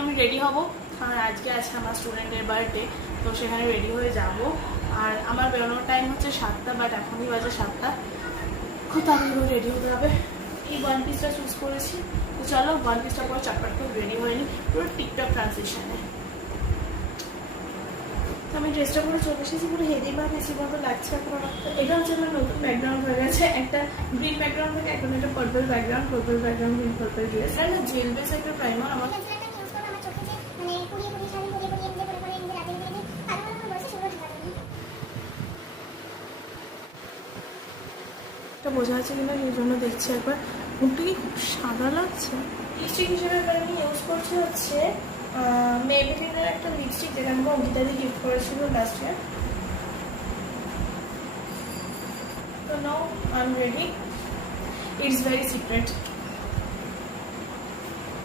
আমি রেডি হব, কারণ আজকে আছে আমার স্টুডেন্টের বার্থডে, তো সেখানে রেডি হয়ে যাব। আর আমার বেরোনোর টাইম হচ্ছে 7টা, বাট এখনই বাজে 7টা। খুব তাড়াতাড়ি রেডি হতে হবে। এই ওয়ান পিসটা চুজ করেছি, তো চলো ওয়ান পিসটা পরে চটপট করে রেডি হয়নি, পুরো টিকটক ট্রানজিশনে। তো আমি ড্রেসটা পুরো চলে এসেছি, পুরো হেভি বা বেশি মতো লাগছে এখন আমার। এটা হচ্ছে আমার নতুন ব্যাকগ্রাউন্ড হয়ে গেছে, একটা গ্রিন ব্যাকগ্রাউন্ড থেকে এখন একটা purple background, green purple dress. এটা জেল বেস একটা প্রাইমার আমার। বোঝা যাচ্ছে কিনা সেই জন্য দেখছি একবার। মুখটা কি খুব সাদা লাগছে। লিপস্টিক হিসেবে এবার আমি ইউজ করছি হচ্ছে মেবেলিনের একটা লিপস্টিক, যেটা আমাকে অঙ্কিতাদি গিফট করেছিল লাস্ট ইয়ার। তো now I am ready. It's very secret.